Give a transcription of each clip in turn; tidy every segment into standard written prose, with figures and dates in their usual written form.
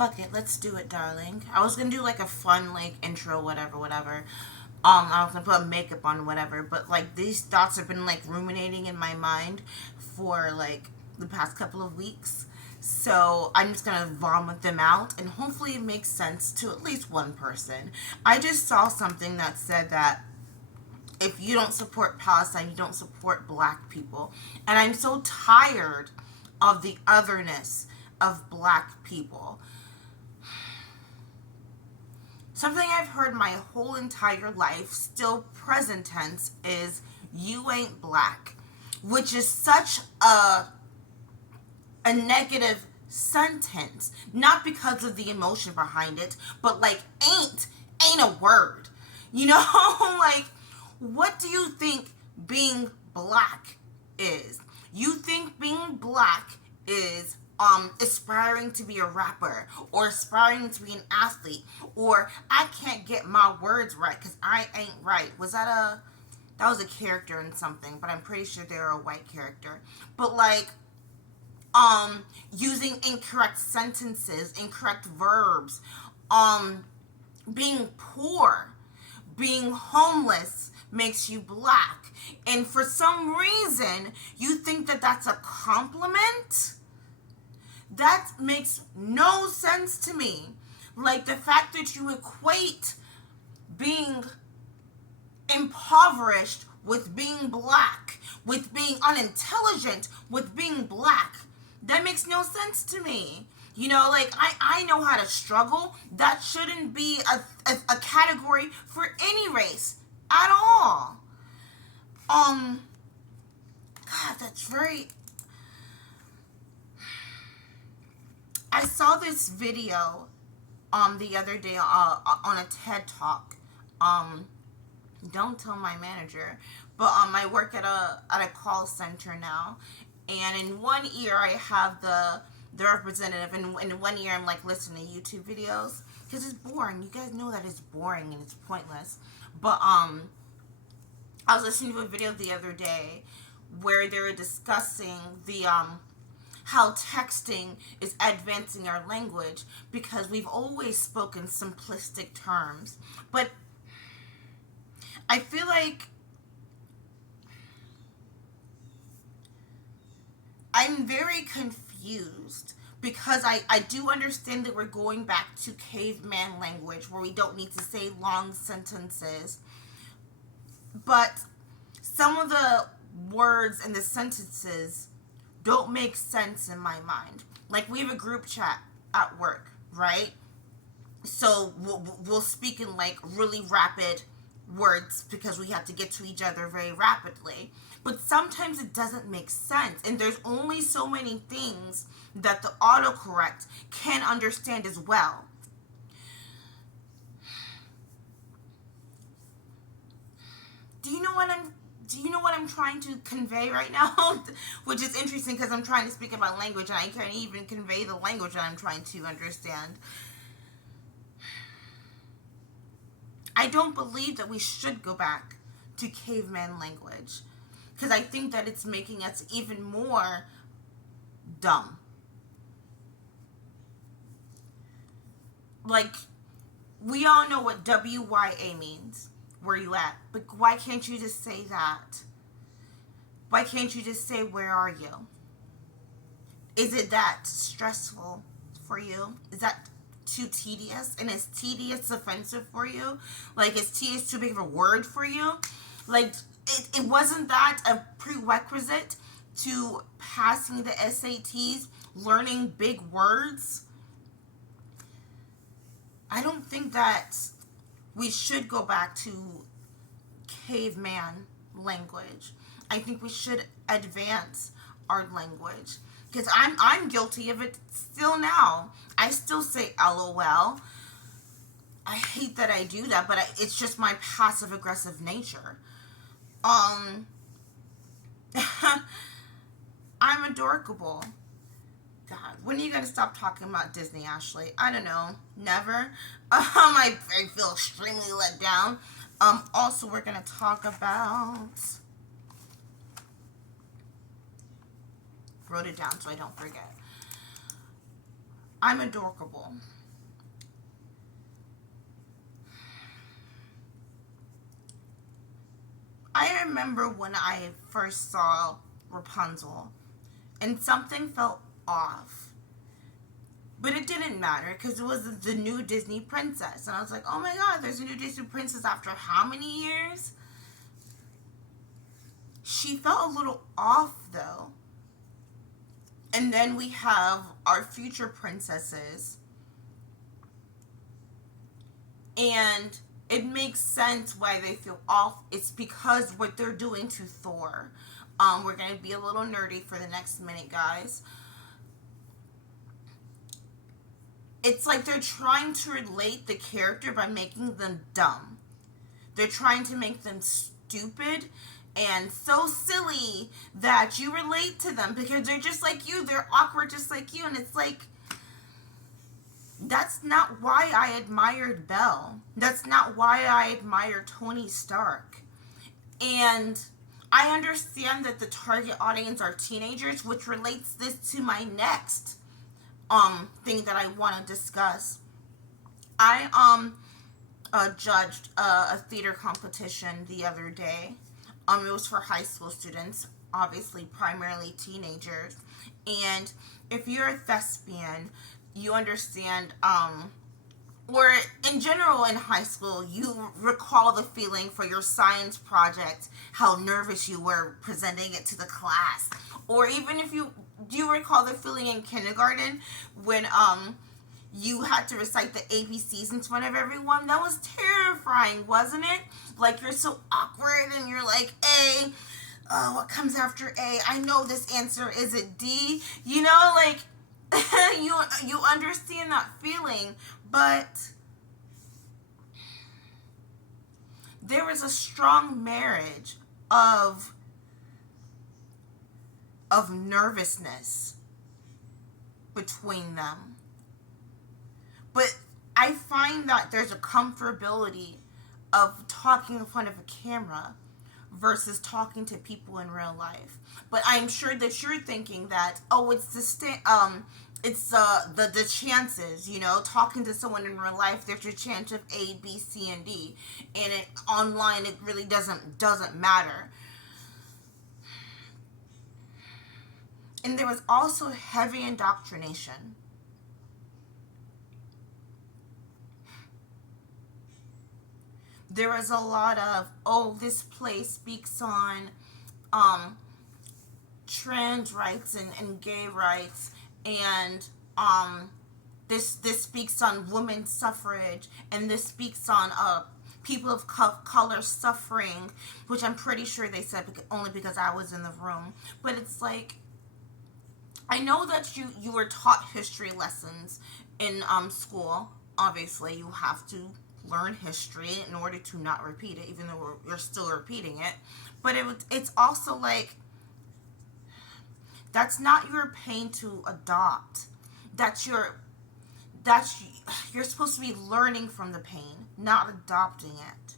Fuck it, let's do it, darling. I was gonna do like a fun like intro, whatever. I was gonna put makeup on, whatever. But like these thoughts have been like ruminating in my mind for like the past couple of weeks. So I'm just gonna vomit them out, and hopefully it makes sense to at least one person. I just saw something that said that if you don't support Palestine, you don't support black people. And I'm so tired of the otherness of black people. Something I've heard my whole entire life, still present tense, is you ain't black, which is such a negative sentence, not because of the emotion behind it, but like ain't a word. You know, like what do you think being black is? You think being black is aspiring to be a rapper or aspiring to be an athlete, or I can't get my words right because I ain't right. That was a character in something, but I'm pretty sure they're a white character. But like using incorrect sentences, incorrect verbs, being poor, being homeless makes you black. And for some reason, you think that that's a compliment? That makes no sense to me. Like the fact that you equate being impoverished with being black, with being unintelligent with being black. That makes no sense to me. You know, like I know how to struggle. That shouldn't be a category for any race at all. God, that's very. I saw this video the other day on a TED talk. Don't tell my manager, but I work at a call center now, and in one ear I have the representative, and in one ear I'm like listening to YouTube videos because it's boring. You guys know that it's boring and it's pointless. But I was listening to a video the other day where they were discussing the how texting is advancing our language because we've always spoken simplistic terms, but I feel like I'm very confused because I do understand that we're going back to caveman language where we don't need to say long sentences, but some of the words and the sentences don't make sense in my mind. Like we have a group chat at work, right? So we'll speak in like really rapid words because we have to get to each other very rapidly. But sometimes it doesn't make sense. And there's only so many things that the autocorrect can understand as well. Do you know what I'm trying to convey right now? Which is interesting because I'm trying to speak about language and I can't even convey the language that I'm trying to understand. I don't believe that we should go back to caveman language because I think that it's making us even more dumb. Like, we all know what WYA means. Where you at? But why can't you just say that? Why can't you just say, where are you? Is it that stressful for you? Is that too tedious? And is tedious offensive for you? Like, is tedious too big of a word for you? Like, it wasn't that a prerequisite to passing the SATs, learning big words? I don't think that we should go back to caveman language. I think we should advance our language because I'm guilty of it still now. I still say LOL. I hate that I do that, but it's just my passive aggressive nature. Um, I'm adorable. God, when are you gonna stop talking about Disney, Ashley? I don't know. Never. I feel extremely let down. Also, we're gonna talk about. Wrote it down so I don't forget. I'm adorable. I remember when I first saw Rapunzel and something felt off. But it didn't matter because it was the new Disney princess. And I was like, oh my god, there's a new Disney princess after how many years? She felt a little off though. And then we have our future princesses. And it makes sense why they feel off. It's because what they're doing to Thor. We're going to be a little nerdy for the next minute, guys. It's like they're trying to relate the character by making them dumb. They're trying to make them stupid and so silly that you relate to them because they're just like you. They're awkward just like you. And it's like, that's not why I admired Belle. That's not why I admire Tony Stark. And I understand that the target audience are teenagers, which relates this to my next thing that I want to discuss. I judged a theater competition the other day. It was for high school students, obviously primarily teenagers. And if you're a thespian, you understand, or in general in high school, you recall the feeling for your science project, how nervous you were presenting it to the class. Or even if you recall the feeling in kindergarten when you had to recite the ABCs in front of everyone. That was terrifying, wasn't it? Like, you're so awkward and you're like, A, what comes after A? I know this answer. Is it D? You know, like, you understand that feeling, but there is a strong marriage of nervousness between them. But I find that there's a comfortability of talking in front of a camera versus talking to people in real life. But I'm sure that you're thinking that, oh, it's the chances, you know, talking to someone in real life, there's a chance of A, B, C, and D. And online, it really doesn't matter. And there was also heavy indoctrination. There was a lot of, oh, this play speaks on trans rights and gay rights, and this speaks on women's suffrage, and this speaks on people of color suffering, which I'm pretty sure they said only because I was in the room. But it's like, I know that you were taught history lessons in school. Obviously, you have to learn history in order to not repeat it, even though you're still repeating it. But it's also like, that's not your pain to adopt. You're supposed to be learning from the pain, not adopting it.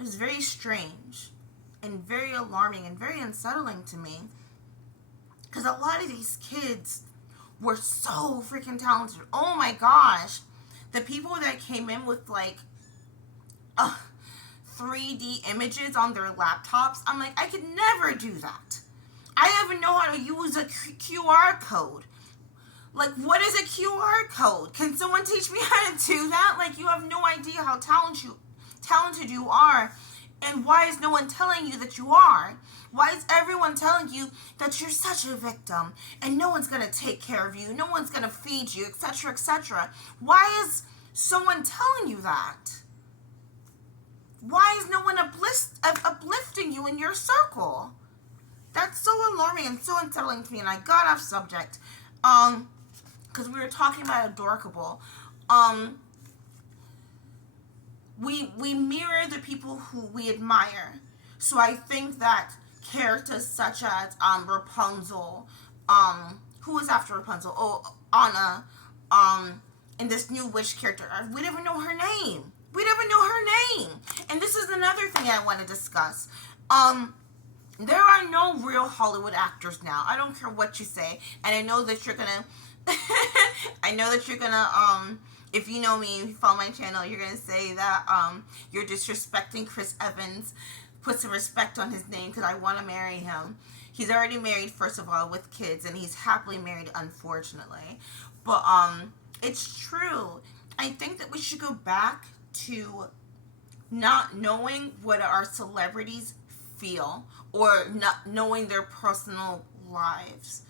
It's very strange and very alarming and very unsettling to me, because a lot of these kids were so freaking talented. Oh my gosh. The people that came in with like 3D images on their laptops, I'm like, I could never do that. I don't even know how to use a QR code. Like, what is a QR code? Can someone teach me how to do that? Like, you have no idea how talented you are. And why is no one telling you that you are? Why is everyone telling you that you're such a victim and no one's going to take care of you, no one's going to feed you, etc., etc.? Why is someone telling you that? Why is no one uplifting you in your circle? That's so alarming and so unsettling to me, and I got off subject. Because we were talking about adorable. We mirror the people who we admire. So I think that characters such as Rapunzel, who was after Rapunzel? Oh, Anna, and this new witch character. We don't even know her name. We don't even know her name. And this is another thing I want to discuss. There are no real Hollywood actors now. I don't care what you say. And I know that you're gonna I know that you're gonna if you know me, if you follow my channel, you're gonna say that you're disrespecting Chris Evans. Put some respect on his name because I want to marry him. He's already married, first of all, with kids, and he's happily married, unfortunately. But it's true. I think that we should go back to not knowing what our celebrities feel or not knowing their personal lives.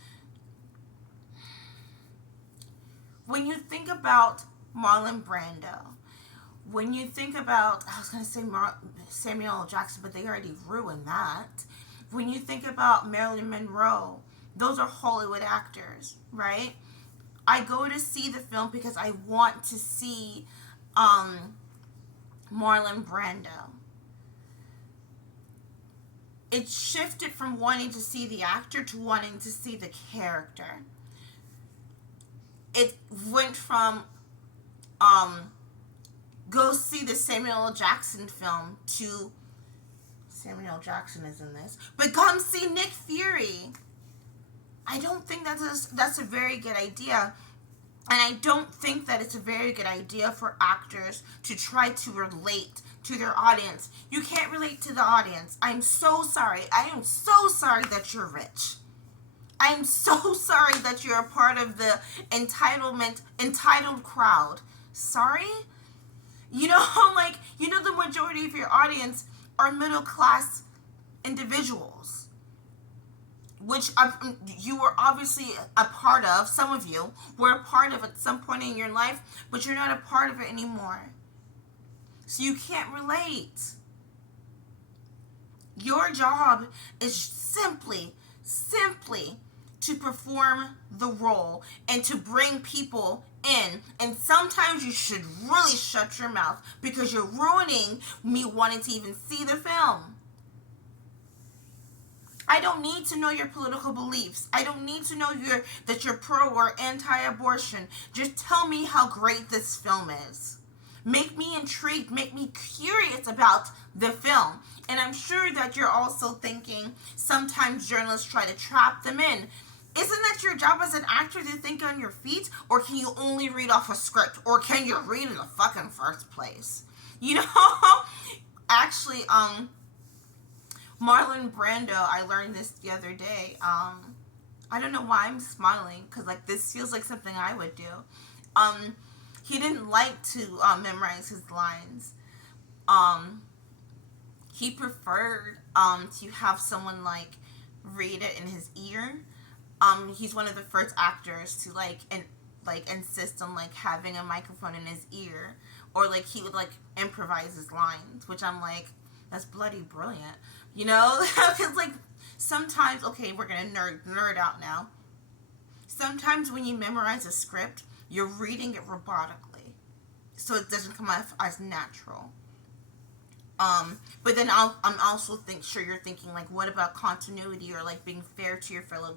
When you think about Marlon Brando, when you think about, I was going to say Samuel L. Jackson, but they already ruined that. When you think about Marilyn Monroe, those are Hollywood actors, right? I go to see the film because I want to see Marlon Brando. It shifted from wanting to see the actor to wanting to see the character. It went from go see the Samuel L. Jackson film to Samuel L. Jackson is in this, but come see Nick Fury. I don't think that's a very good idea. And I don't think that it's a very good idea for actors to try to relate to their audience. You can't relate to the audience. I'm so sorry. I am so sorry that you're rich. I'm so sorry that you're a part of the entitled crowd. Sorry? You know, the majority of your audience are middle class individuals, which you were obviously a part of. Some of you were a part of at some point in your life, but you're not a part of it anymore. So you can't relate. Your job is simply to perform the role and to bring people in. And sometimes you should really shut your mouth because you're ruining me wanting to even see the film. I don't need to know your political beliefs. I don't need to know that you're pro or anti-abortion. Just tell me how great this film is. Make me intrigued. Make me curious about the film. And I'm sure that you're also thinking sometimes journalists try to trap them in. Isn't that your job as an actor to think on your feet? Or can you only read off a script? Or can you read in the fucking first place? You know? Actually, Marlon Brando, I learned this the other day. I don't know why I'm smiling, because this feels like something I would do. He didn't like to memorize his lines. He preferred to have someone read it in his ear. He's one of the first actors to insist on having a microphone in his ear, or he would improvise his lines, which I'm like, that's bloody brilliant, you know? Because sometimes, okay, we're gonna nerd out now. Sometimes when you memorize a script, you're reading it robotically, so it doesn't come off as natural. But then I'm also sure you're thinking what about continuity or being fair to your fellow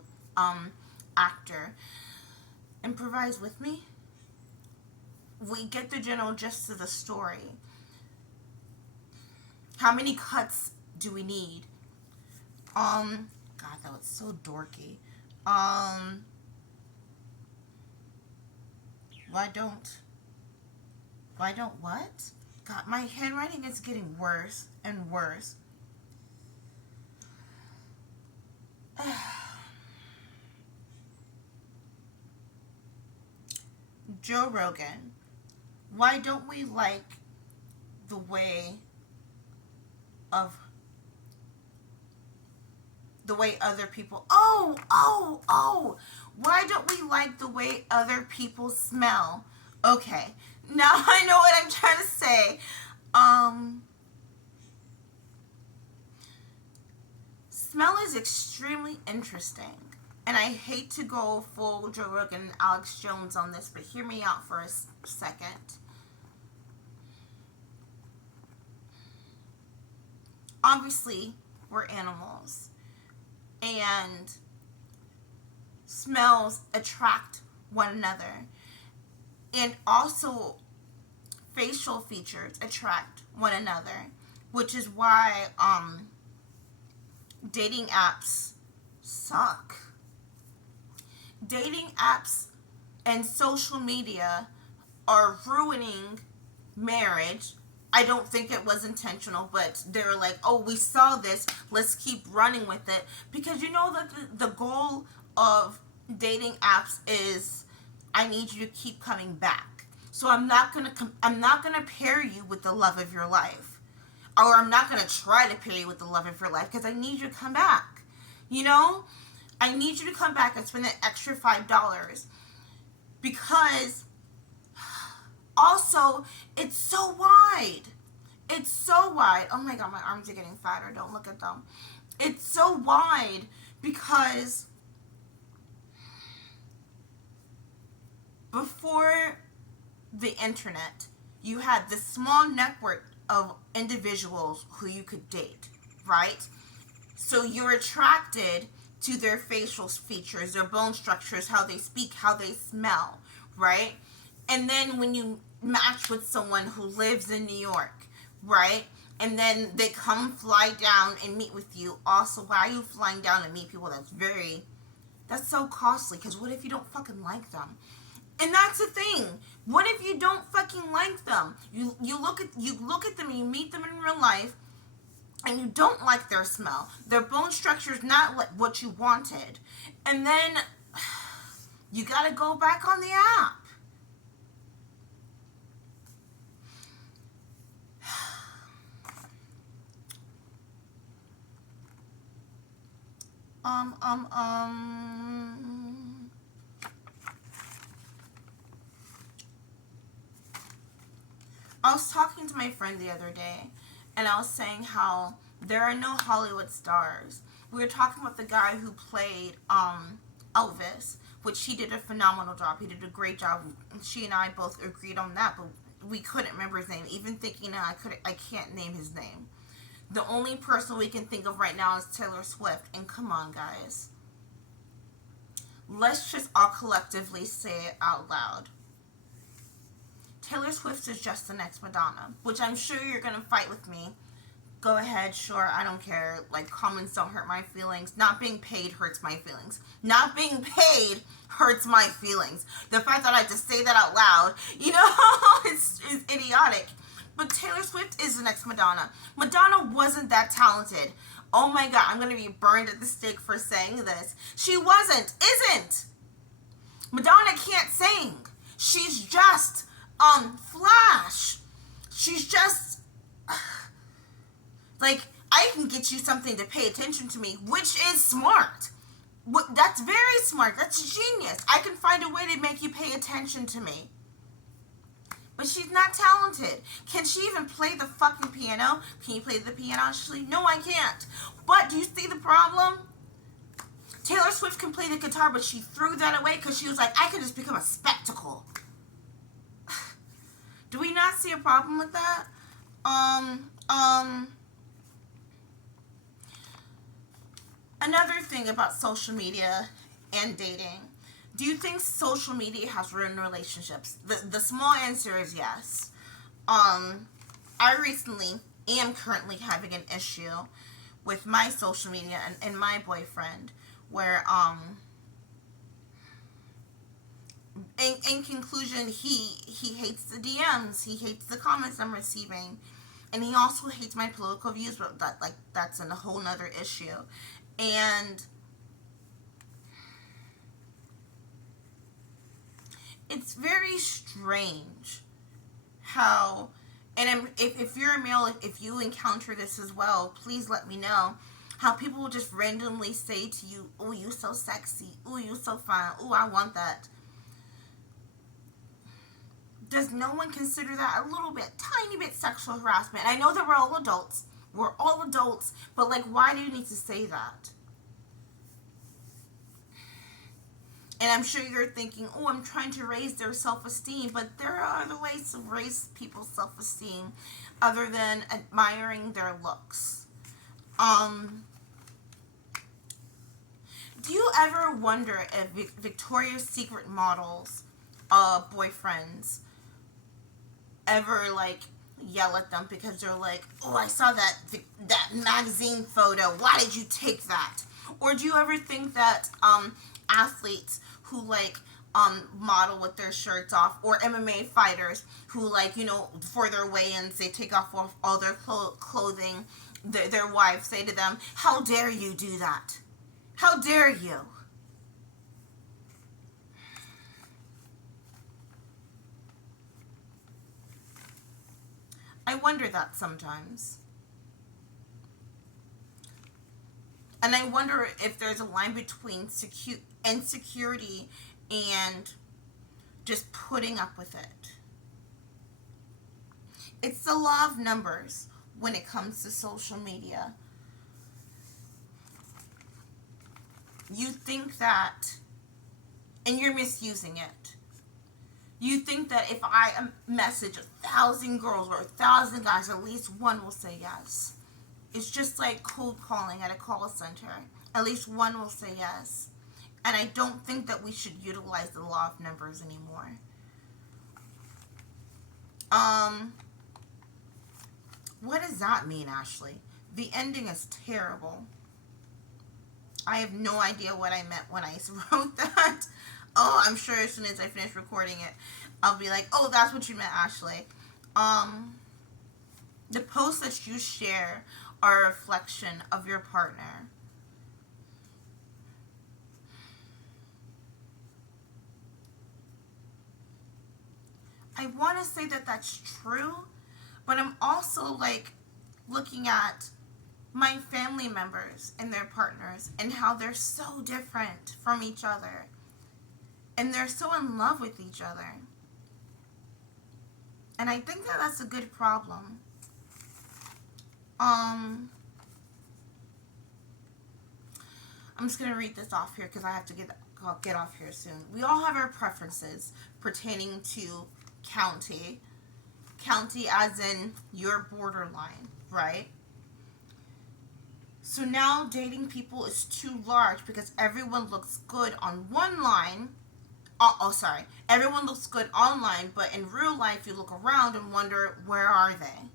actor? Improvise with me. We get the general gist of the story. How many cuts do we need? God, that was so dorky. Why don't what? God, my handwriting is getting worse and worse. Joe Rogan. Why don't we like the way other people, why don't we like the way other people smell? Okay, now I know what I'm trying to say. Smell is extremely interesting, and I hate to go full Joe Rogan and Alex Jones on this, but hear me out for a second. Obviously, we're animals, and smells attract one another, and also facial features attract one another, which is why dating apps suck. Dating apps and social media are ruining marriage. I don't think it was intentional, but they're like, oh, we saw this, let's keep running with it. Because you know that the goal of dating apps is, I need you to keep coming back. So I'm not gonna pair you with the love of your life, or I'm not gonna try to pair you with the love of your life because I need you to come back. You know, I need you to come back and spend an extra $5 because also it's so wide. It's so wide. Oh my god, my arms are getting fatter. Don't look at them. It's so wide because before the internet, you had this small network of individuals who you could date, right? So you're attracted to their facial features, their bone structures, how they speak, how they smell, right? And then when you match with someone who lives in New York, right? And then they come fly down and meet with you. Also, why are you flying down to meet people? That's so costly. Because what if you don't fucking like them? And that's the thing. What if you don't fucking like them? You look at them and you meet them in real life, and you don't like their smell. Their bone structure is not like what you wanted, and then you gotta go back on the app. Um, um, um. I was talking to my friend the other day, and I was saying how there are no Hollywood stars. We were talking about the guy who played Elvis, which he did a phenomenal job. He did a great job. She and I both agreed on that, but we couldn't remember his name. Even thinking now, I can't name his name. The only person we can think of right now is Taylor Swift. And come on, guys. Let's just all collectively say it out loud. Taylor Swift is just the next Madonna, which I'm sure you're going to fight with me. Go ahead, sure, I don't care. Like, comments don't hurt my feelings. Not being paid hurts my feelings. Not being paid hurts my feelings. The fact that I just say that out loud, you know, it's idiotic. But Taylor Swift is the next Madonna. Madonna wasn't that talented. Oh my god, I'm going to be burned at the stake for saying this. She isn't. Madonna can't sing. She's just Flash. She's just like, I can get you something to pay attention to me, which is smart. That's very smart. That's genius. I can find a way to make you pay attention to me. But she's not talented. Can she even play the fucking piano? Can you play the piano, Ashley? No, I can't. But do you see the problem? Taylor Swift can play the guitar, but she threw that away because she was like, I could just become a spectacle. Do we not see a problem with that? Another thing about social media and dating. Do you think social media has ruined relationships? The small answer is yes. I recently am currently having an issue with my social media and my boyfriend where in conclusion, he hates the DMs, he hates the comments I'm receiving, and he also hates my political views. But that's a whole nother issue. And it's very strange how, and if you're a male, if you encounter this as well, please let me know. How people will just randomly say to you, "Oh, you so sexy. Oh, you so fine. Oh, I want that." Does no one consider that a little bit, tiny bit sexual harassment? I know that we're all adults. We're all adults. But, like, why do you need to say that? And I'm sure you're thinking, oh, I'm trying to raise their self-esteem. But there are other ways to raise people's self-esteem other than admiring their looks. Do you ever wonder if Victoria's Secret models, boyfriends, ever, like, yell at them because they're like, oh, I saw that magazine photo. Why did you take that? Or do you ever think that athletes who like model with their shirts off, or MMA fighters who like, you know, for their weigh-ins they take off all their clothing, their wives say to them, how dare you do that? How dare you? I wonder that sometimes. And I wonder if there's a line between insecurity and just putting up with it. It's the law of numbers when it comes to social media. You think that, and you're misusing it. You think that if I message 1,000 girls or 1,000 guys, at least one will say yes. It's just like cold calling at a call center. At least one will say yes. And I don't think that we should utilize the law of numbers anymore. What does that mean, Ashley? The ending is terrible. I have no idea what I meant when I wrote that. Oh, I'm sure as soon as I finish recording it, I'll be like, oh, that's what you meant, Ashley. The posts that you share are a reflection of your partner. I want to say that that's true, but I'm also like looking at my family members and their partners and how they're so different from each other. And they're so in love with each other. And I think that that's a good problem. I'm just going to read this off here because I have to get off here soon. We all have our preferences pertaining to county. County as in your borderline, right? So now dating people is too large because everyone looks good on one line. Everyone looks good online, but in real life you look around and wonder, where are they?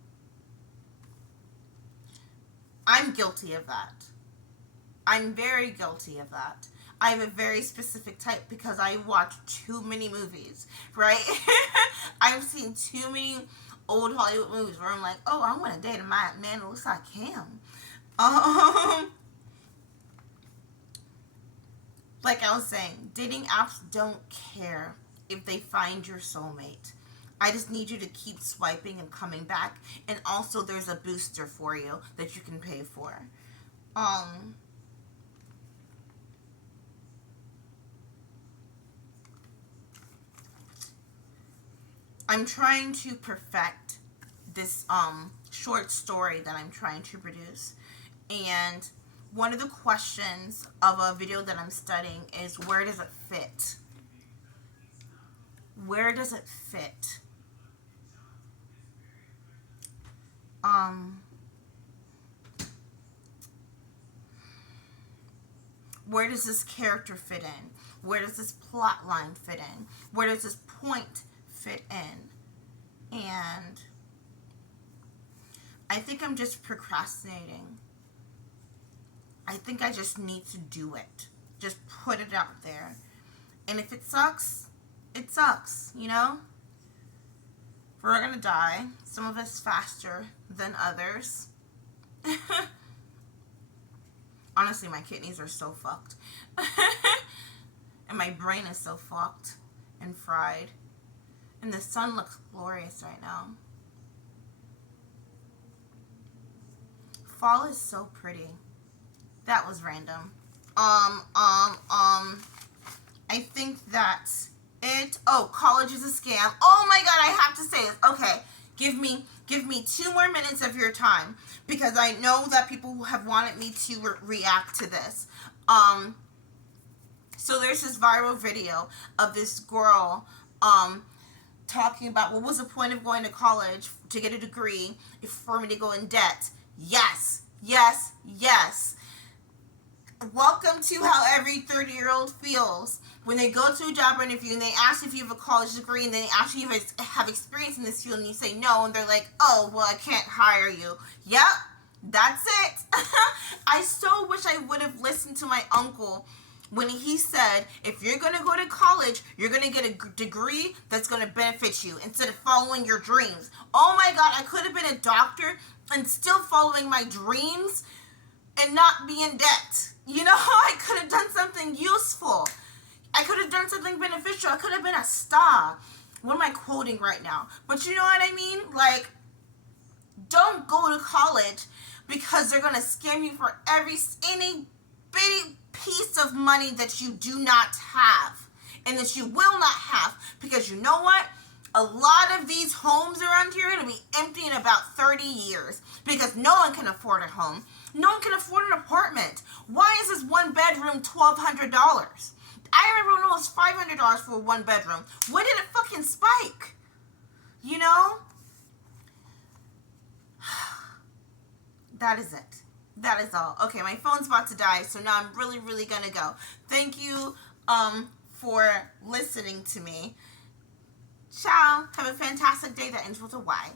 I'm guilty of that. I'm very guilty of that. I have a very specific type because I watch too many movies, right? I've seen too many old Hollywood movies where I'm like, oh, I want to date a man who looks like him. Like I was saying, dating apps don't care if they find your soulmate. I just need you to keep swiping and coming back. And also there's a booster for you that you can pay for. I'm trying to perfect this short story that I'm trying to produce. And one of the questions of a video that I'm studying is, where does it fit? Where does it fit? Where does this character fit in? Where does this plot line fit in? Where does this point fit in? And I think I'm just procrastinating. I think I just need to do it. Just put it out there. And if it sucks, it sucks, you know? We're gonna die. Some of us faster than others. Honestly, my kidneys are so fucked. And my brain is so fucked and fried. And the sun looks glorious right now. Fall is so pretty. That was random. I think that's it. Oh, college is a scam. Oh my god, I have to say this. Okay, give me 2 more minutes of your time because I know that people have wanted me to react to this. So there's this viral video of this girl talking about, what was the point of going to college to get a degree if for me to go in debt? Yes, yes, yes. Welcome to how every 30-year-old feels when they go to a job interview and they ask if you have a college degree and they ask you if you have experience in this field and you say no and they're like, oh, well, I can't hire you. Yep, that's it. I so wish I would have listened to my uncle when he said, if you're going to go to college, you're going to get a degree that's going to benefit you instead of following your dreams. Oh my God, I could have been a doctor and still following my dreams and not be in debt. You know, I could have done something useful. I could have done something beneficial. I could have been a star. What am I quoting right now? But you know what I mean? Like, don't go to college because they're going to scam you for any bitty piece of money that you do not have and that you will not have, because you know what? A lot of these homes around here are going to be empty in about 30 years because no one can afford a home. No one can afford an apartment. Why is this one bedroom $1,200? I remember when it was $500 for a one bedroom. When did it fucking spike? You know? That is it. That is all. Okay, my phone's about to die, so now I'm really, really gonna go. Thank you for listening to me. Ciao. Have a fantastic day that ends with a Y.